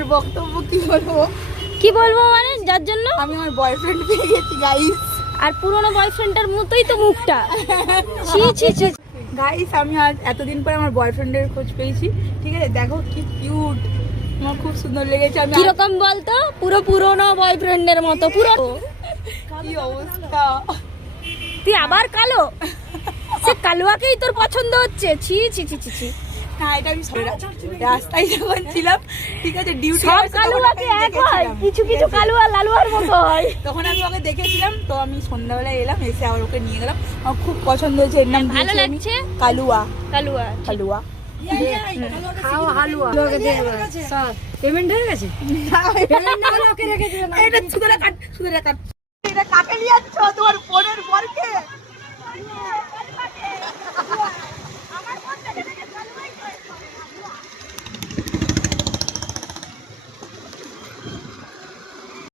আমার বক্তব্য কি বলবো মানে যার জন্য আমি আমার বয়ফ্রেন্ড পেয়ে গেছি গাইস। আর পুরনো বয়ফ্রেন্ডের মতোই তো মুখটা। ছি ছি ছি গাইস আমি আজ এতদিন পরে আমার বয়ফ্রেন্ডের খোঁজ পেয়েছি। ঠিক আছে, দেখো কি কিউট, আমার খুব সুন্দর লেগেছে। আমি কিরকম বলতো? পুরো পুরনো বয়ফ্রেন্ডের মতো পুরো। কি অবস্থা, তুই আবার কালো? সে কালুয়াকেই তোর পছন্দ হচ্ছে? ছি ছি ছি ছি ছি। হ্যাঁ এটা আমি রাস্তায় যখন ছিলাম, ঠিক আছে, ডিউটি সব কালুয়াকে এক হয়, কিছু কিছু কালুয়া লালুয়ার মতো হয়। তখন আমি ওকে দেখেছিলাম, তো আমি সন্ধ্যাবেলায় এলাম, এসে আবার ওকে নিয়ে গেলাম। আমার খুব পছন্দ হয়েছে, এর নাম ভালো দিয়েছি আমি লাগছে? কালুয়া। কালুয়া কালুয়া খাও হালুয়া সব পেমেন্ট হয়ে গেছে। পেমেন্ট না হলে ওকে রেখে দিও না। এটা সুদরা কাট, সুদরা কাট। এটা কাকে নিয়ে যাচ্ছ? তোমার বোনের